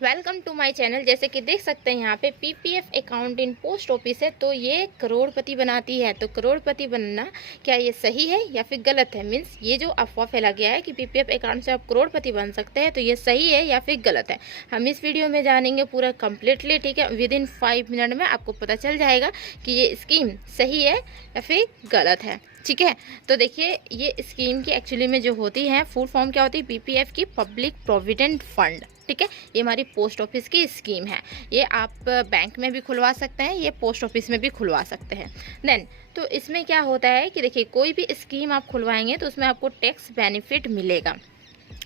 Welcome to my channel. जैसे कि देख सकते हैं यहाँ पे PPF account in post office है, तो ये करोड़पति बनाती है। तो करोड़पति बनना क्या ये सही है या फिर गलत है? मीन्स ये जो अफवाह फैला गया है कि पीपीएफ अकाउंट से आप करोड़पति बन सकते हैं, तो ये सही है या फिर गलत है, हम इस वीडियो में जानेंगे पूरा कम्प्लीटली। ठीक है, विद इन 5 मिनट में आपको पता चल जाएगा कि ये स्कीम सही है या फिर गलत है। ठीक है, तो देखिए ये स्कीम की एक्चुअली में जो होती है फुल फॉर्म क्या होती है, पीपीएफ की पब्लिक प्रोविडेंट फंड। ठीक है, ये हमारी पोस्ट ऑफिस की स्कीम है। ये आप बैंक में भी खुलवा सकते हैं, ये पोस्ट ऑफिस में भी खुलवा सकते हैं। देन तो इसमें क्या होता है कि देखिए कोई भी स्कीम आप खुलवाएंगे तो उसमें आपको टैक्स बेनिफिट मिलेगा।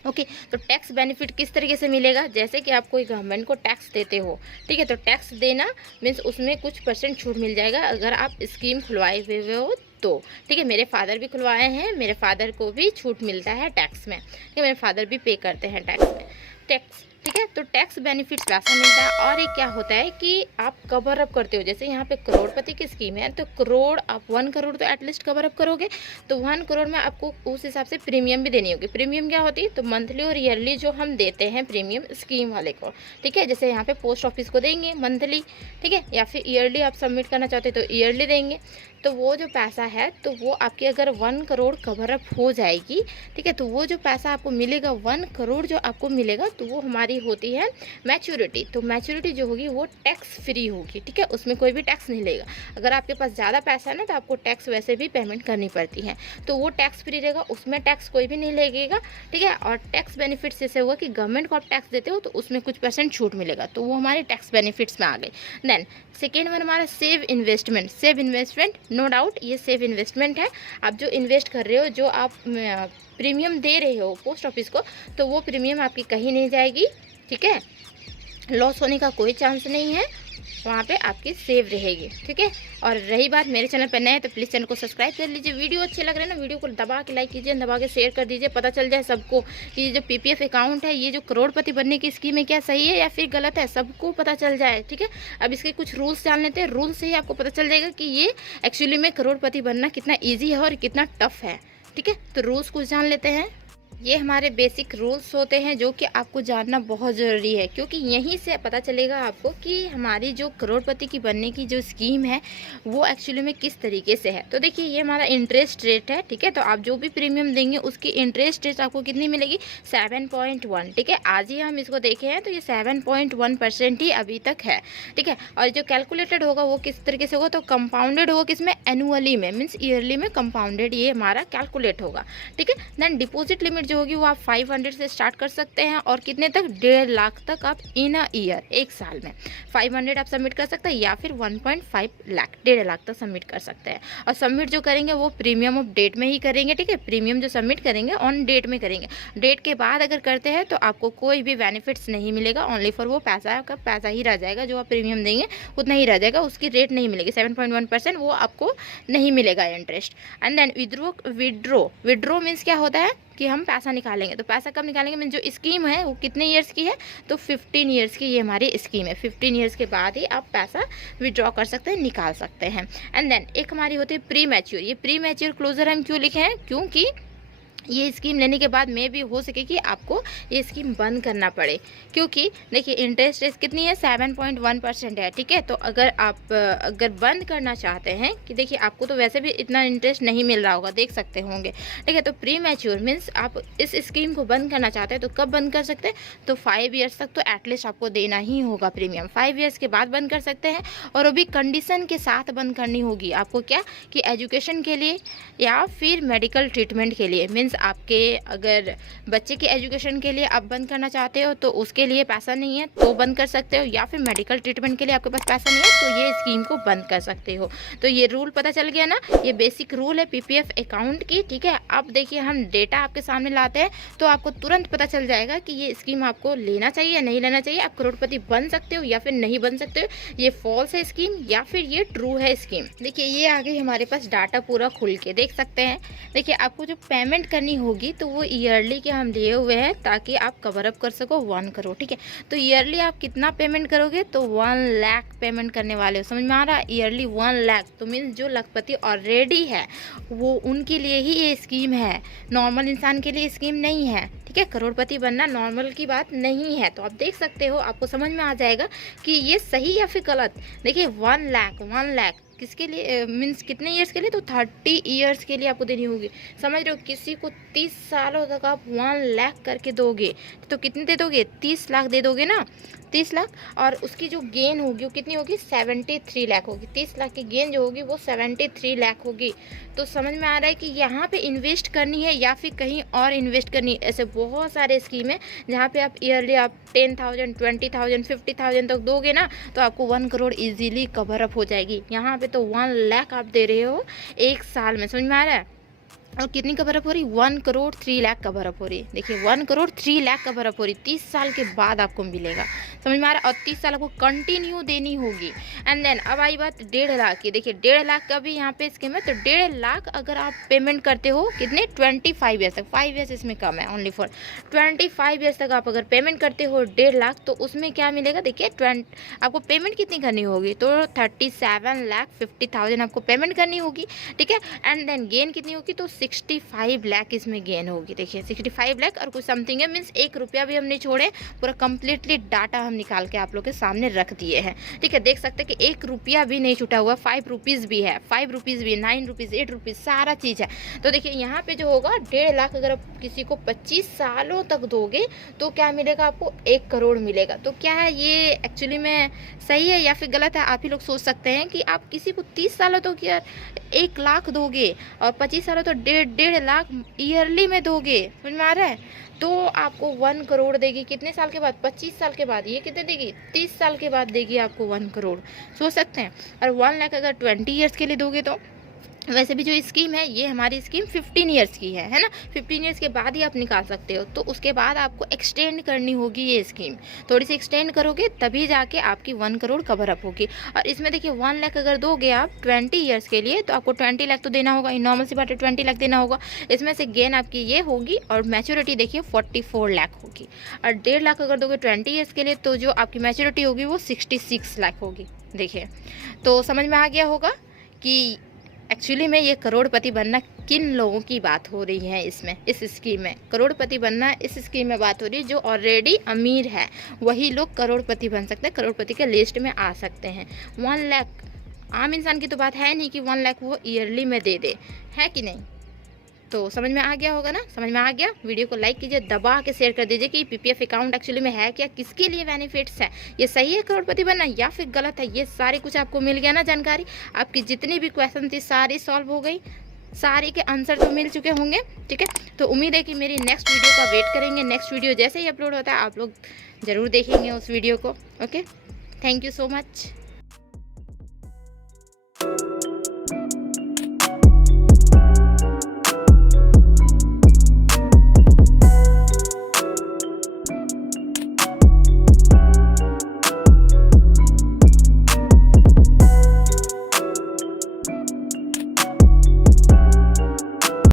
ओके, तो टैक्स बेनिफिट किस तरीके से मिलेगा? जैसे कि आप कोई गवर्नमेंट को टैक्स देते हो, ठीक है, तो टैक्स देना मीन्स उसमें कुछ परसेंट छूट मिल जाएगा अगर आप स्कीम खुलवाए हुए हो तो। ठीक है, मेरे फादर भी खुलवाए हैं, मेरे फादर को भी छूट मिलता है टैक्स में। ठीक है, मेरे फादर भी पे करते हैं टैक्स में टैक्स। ठीक है, तो टैक्स बेनिफिट्स वैसा मिलता है। और एक क्या होता है कि आप कवर अप करते हो, जैसे यहाँ पे करोड़पति की स्कीम है तो करोड़ आप 1 करोड़ तो एटलीस्ट कवर अप करोगे, तो 1 करोड़ में आपको उस हिसाब से प्रीमियम भी देनी होगी। प्रीमियम क्या होती है? तो मंथली और ईयरली जो हम देते हैं प्रीमियम स्कीम वाले को। ठीक है, जैसे यहाँ पे पोस्ट ऑफिस को देंगे मंथली, ठीक है, या फिर ईयरली आप सबमिट करना चाहते हो तो ईयरली देंगे। तो वो जो पैसा है तो वो आपकी अगर 1 करोड़ कवर अप हो जाएगी, ठीक है, तो वो जो पैसा आपको मिलेगा 1 करोड़ जो आपको मिलेगा तो वो हमारी होती है मैच्योरिटी। तो मैच्योरिटी जो होगी वो टैक्स फ्री होगी। ठीक है, उसमें कोई भी टैक्स नहीं लेगा। अगर आपके पास ज़्यादा पैसा है ना तो आपको टैक्स वैसे भी पेमेंट करनी पड़ती है, तो वो टैक्स फ्री रहेगा, उसमें टैक्स कोई भी नहीं लगेगा। ठीक है, और टैक्स बेनिफिट्स जैसे हुआ कि गवर्नमेंट को आप टैक्स देते हो तो उसमें कुछ परसेंट छूट मिलेगा, तो वो हमारे टैक्स बेनिफिट्स में आ गए। देन सेकेंड वन हमारा save investment. Save investment no doubt ये सेव इन्वेस्टमेंट है। आप जो इन्वेस्ट कर रहे हो, जो आप प्रीमियम दे रहे हो पोस्ट ऑफिस को, तो वो प्रीमियम आपकी कहीं नहीं जाएगी। ठीक है, लॉस होने का कोई चांस नहीं है, वहाँ पे आपकी सेव रहेगी। ठीक है, और रही बात मेरे चैनल पर नए हैं तो प्लीज़ चैनल को सब्सक्राइब कर लीजिए। वीडियो अच्छे लग रहे हैं ना, वीडियो को दबा के लाइक कीजिए, दबा के शेयर कर दीजिए, पता चल जाए सबको कि ये जो पीपीएफ अकाउंट है, ये जो करोड़पति बनने की स्कीम है, क्या सही है या फिर गलत है, सबको पता चल जाए। ठीक है, अब इसके कुछ रूल्स जान लेते हैं। रूल्स से ही आपको पता चल जाएगा कि ये एक्चुअली में करोड़पति बनना कितना ईजी है और कितना टफ है। ठीक है, तो रूल्स कुछ जान लेते हैं। ये हमारे बेसिक रूल्स होते हैं जो कि आपको जानना बहुत ज़रूरी है, क्योंकि यहीं से पता चलेगा आपको कि हमारी जो करोड़पति की बनने की जो स्कीम है वो एक्चुअली में किस तरीके से है। तो देखिए ये हमारा इंटरेस्ट रेट है। ठीक है, तो आप जो भी प्रीमियम देंगे उसकी इंटरेस्ट रेट आपको कितनी मिलेगी? 7.1। ठीक है, आज ही हम इसको देखे हैं तो ये 7.1% ही अभी तक है। ठीक है, और जो कैलकुलेटेड होगा वो किस तरीके से होगा? तो कंपाउंडेड होगा, किसमें? एनुअली में, मीन्स ईयरली में कंपाउंडेड ये हमारा कैलकुलेट होगा। ठीक है, देन डिपॉजिट लिमिट जो होगी वो आप 500 से स्टार्ट कर सकते हैं और कितने तक? 1.5 लाख तक आप इन अ ईयर, एक साल में 500 आप सबमिट कर सकते हैं, या फिर 1.5 लाख, 1.5 लाख तक सबमिट कर सकते हैं। और सबमिट जो करेंगे वो प्रीमियम ऑफ डेट में ही करेंगे। ठीक है, प्रीमियम जो सबमिट करेंगे ऑन डेट में करेंगे। डेट के बाद अगर करते हैं तो आपको कोई भी बेनिफिट्स नहीं मिलेगा, ओनली फॉर वो पैसा आपका पैसा ही रह जाएगा, जो आप प्रीमियम देंगे उतना ही रह जाएगा, उसकी रेट नहीं मिलेगी। 7.1% वो आपको नहीं मिलेगा interest. And then withdraw means क्या होता है कि हम पैसा निकालेंगे। तो पैसा कब निकालेंगे? मीन जो स्कीम है वो कितने ईयर्स की है? तो 15 ईयर्स की ये हमारी स्कीम है। 15 ईयर्स के बाद ही आप पैसा विड्रॉ कर सकते हैं, निकाल सकते हैं। एंड देन एक हमारी होती है प्री मैच्योर। ये प्री मैच्योर क्लोजर हम क्यों लिखे हैं? क्योंकि ये स्कीम लेने के बाद में भी हो सके कि आपको ये स्कीम बंद करना पड़े, क्योंकि देखिए इंटरेस्ट रेट कितनी है? 7.1% है। ठीक है, तो अगर आप अगर बंद करना चाहते हैं कि देखिए आपको तो वैसे भी इतना इंटरेस्ट नहीं मिल रहा होगा, देख सकते होंगे। ठीक है, तो प्री मैच्योर मीन्स आप इस स्कीम को बंद करना चाहते हैं तो कब बंद कर सकते हैं? तो 5 ईयर्स तक तो एटलीस्ट आपको देना ही होगा प्रीमियम। 5 ईयर्स के बाद बंद कर सकते हैं, और वो भी कंडीशन के साथ बंद करनी होगी आपको। क्या कि एजुकेशन के लिए या फिर मेडिकल ट्रीटमेंट के लिए, मीन्स आपके अगर बच्चे के एजुकेशन के लिए आप बंद करना चाहते हो तो उसके लिए पैसा नहीं है तो बंद कर सकते हो, या फिर मेडिकल ट्रीटमेंट के लिए आपके पास पैसा नहीं है तो ये स्कीम को बंद कर सकते हो। तो ये रूल पता चल गया ना, ये बेसिक रूल है पीपीएफ अकाउंट की। ठीक है, अब देखिए हम डेटा आपके सामने लाते हैं तो आपको तुरंत पता चल जाएगा कि ये स्कीम आपको लेना चाहिए या नहीं लेना चाहिए, आप करोड़पति बन सकते हो या फिर नहीं बन सकते हो, ये फॉल्स है स्कीम या फिर ये ट्रू है स्कीम। देखिए ये आ गई हमारे पास डाटा पूरा खुल के, देख सकते हैं। देखिए आपको जो पेमेंट करनी होगी तो वो ईयरली के हम लिए हुए हैं ताकि आप कवर अप कर सको 1 करोड़। ठीक है, तो ईयरली आप कितना पेमेंट करोगे? तो 1 लाख पेमेंट करने वाले हो, समझ में आ रहा है? ईयरली 1 लाख, तो मीन्स जो लखपति ऑलरेडी है वो उनके लिए ही ये स्कीम है, नॉर्मल इंसान के लिए स्कीम नहीं है। ठीक है, करोड़पति बनना नॉर्मल की बात नहीं है। तो आप देख सकते हो, आपको समझ में आ जाएगा कि ये सही या फिर गलत। देखिए 1 लाख किसके लिए मीन्स कितने ईयर्स के लिए, तो 30 ईयर्स के लिए आपको देनी होगी। समझ रहे हो, किसी को 30 सालों तक आप 1 लाख करके दोगे तो कितने दे दोगे, 30 लाख दे दोगे ना, 30 लाख। और उसकी जो गेन होगी वो कितनी होगी, 73 लाख होगी। 30 लाख की गेन जो होगी वो 73 लाख होगी। तो समझ में आ रहा है कि यहाँ पे इन्वेस्ट करनी है या फिर कहीं और इन्वेस्ट करनी है। ऐसे बहुत सारे स्कीम है जहाँ पे आप ईयरली आप 10,000, 20,000, 50,000 तक दोगे ना, तो आपको 1 करोड़ इजीली कवर अप हो जाएगी। यहाँ पे तो 1 लाख आप दे रहे हो 1 साल में, समझ में आ रहा है। और कितनी कवर अप हो रही, 1 करोड़ 3 लाख कवर अप हो रही है। देखिए 1 करोड़ 3 लाख कवर अप हो रही, 30 साल के बाद आपको मिलेगा, समझ में आ रहा है। और 30 साल आपको कंटिन्यू देनी होगी। एंड देन अब आई बात 1.5 लाख की। देखिए 1.5 लाख का भी यहाँ पे स्कीम है। तो 1.5 लाख अगर आप पेमेंट करते हो कितने, 25 ईयर्स तक, 5 ईयर्स इसमें कम है, ओनली फॉर 25 ईयर्स तक आप अगर पेमेंट करते हो 1.5 लाख, तो उसमें क्या मिलेगा, देखिए आपको पेमेंट कितनी करनी होगी, तो 37,50,000 आपको पेमेंट करनी होगी, ठीक है। एंड देन गेन कितनी होगी, तो 65 लाख इसमें गेन होगी। देखिए 65 लाख और कुछ समथिंग है, मीन्स 1 रुपया भी हम नहीं छोड़े, पूरा कंप्लीटली डाटा हम निकाल के आप लोग के सामने रख दिए हैं, ठीक है। देख सकते हैं कि 1 रुपया भी नहीं छूटा हुआ, 5 रुपीज़ भी है, 5 रुपीज़ भी, 9 रुपीज़, 8 रुपीज़, सारा चीज़ है। तो देखिए यहाँ पे जो होगा 1.5 लाख अगर आप किसी को 25 सालों तक दोगे तो क्या मिलेगा आपको, 1 करोड़ मिलेगा। तो क्या है ये एक्चुअली में सही है या फिर गलत है, आप ही लोग सोच सकते हैं कि आप किसी को 30 सालों तक यार 1 लाख दोगे और 25 सालों तो 1.5 लाख ईयरली में दोगे, समझ में आ रहा है। तो आपको 1 करोड़ देगी कितने साल के बाद, 25 साल के बाद। ये कितने देगी, 30 साल के बाद देगी आपको 1 करोड़, सोच सकते हैं। और 1 लाख अगर 20 ईयर्स के लिए दोगे तो वैसे भी जो स्कीम है ये हमारी स्कीम 15 ईयर्स की है ना, 15 ईयर्स के बाद ही आप निकाल सकते हो। तो उसके बाद आपको एक्सटेंड करनी होगी ये स्कीम, थोड़ी सी एक्सटेंड करोगे तभी जाके आपकी 1 करोड़ कवर अप होगी। और इसमें देखिए 1 लाख अगर दोगे आप 20 ईयर्स के लिए तो आपको 20 लाख तो देना होगा, नॉर्मल सी बात है, 20 लाख देना होगा। इसमें से गेन आपकी ये होगी और मैच्योरिटी देखिए 44 लाख होगी। और 1.5 लाख अगर दोगे 20 ईयर्स के लिए तो जो आपकी मैच्योरिटी होगी वो 66 लाख होगी। देखिए तो समझ में आ गया होगा कि एक्चुअली में ये करोड़पति बनना किन लोगों की बात हो रही है। इसमें इस स्कीम में करोड़पति बनना, इस स्कीम में बात हो रही है जो ऑलरेडी अमीर है वही लोग करोड़पति बन सकते हैं, करोड़पति के लिस्ट में आ सकते हैं। 1 लाख आम इंसान की तो बात है नहीं कि 1 लाख वो ईयरली में दे दे, है कि नहीं। तो समझ में आ गया होगा ना, समझ में आ गया। वीडियो को लाइक कीजिए, दबा के शेयर कर दीजिए कि पीपीएफ अकाउंट एक्चुअली में है क्या, किसके लिए बेनिफिट्स है, ये सही है करोड़पति बनना या फिर गलत है। ये सारी कुछ आपको मिल गया ना जानकारी। आपकी जितनी भी क्वेश्चन थी सारी सॉल्व हो गई, सारे के आंसर तो मिल चुके होंगे, ठीक है। तो उम्मीद है कि मेरी नेक्स्ट वीडियो का वेट करेंगे। नेक्स्ट वीडियो जैसे ही अपलोड होता है आप लोग ज़रूर देखेंगे उस वीडियो को। Okay, thank you so much.